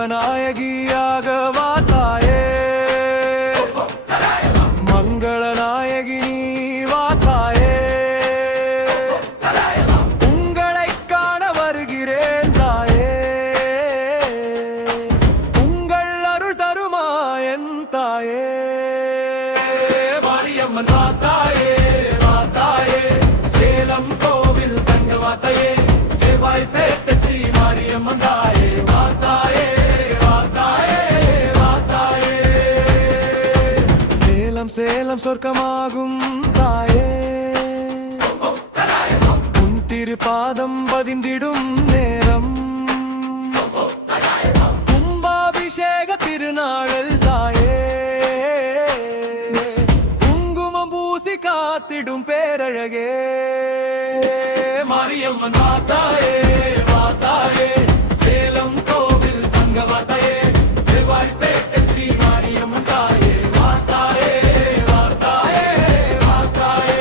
கும்பநாயகியாக வா தாயே, மங்கள நாயகி நீ வா தாயே, உங்களை காண வருகிறேன் தாயே, உங்கள் அருள் தருமா என் தாயே. மாரியம்மன் வா தாயே, வா தாயே, சேலம் கோவில் தங்க வா தாயே, செவ்வாய்ப்பேட்டை ஸ்ரீ மாரியம்மன் தாயே, வா தாயே, வா தாயே, வா தாயே. சேலம் சேலம் சொர்க்கமாகும் தாயே, உன் திருப்பாதம் பதிந்திடும் நேரம், கும்பாபிஷேக திருநாளில் தாயே, குங்குமம் பூசி காத்திடும் பேரழகே. மாரியம்மன் வா தாயே, வா தாயே, சேலம் கோவில் தங்க வா தாயே, செவ்வாய்ப்பேட்டை ஸ்ரீ மாரியம்மன் தாயே, வா தாயே, வா தாயே, வா தாயே.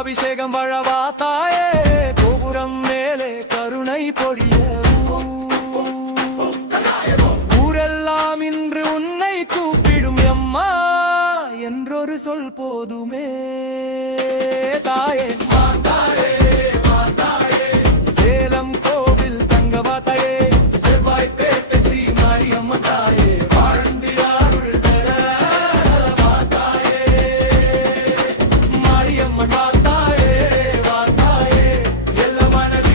அபிஷேகம் வழவா தாயே, கோபுரம் மேலே கருணை பொழிய, ஊரெல்லாம் இன்று உன்னை கூப்பிடும் அம்மா என்றொரு சொல் போதுமே தாயே.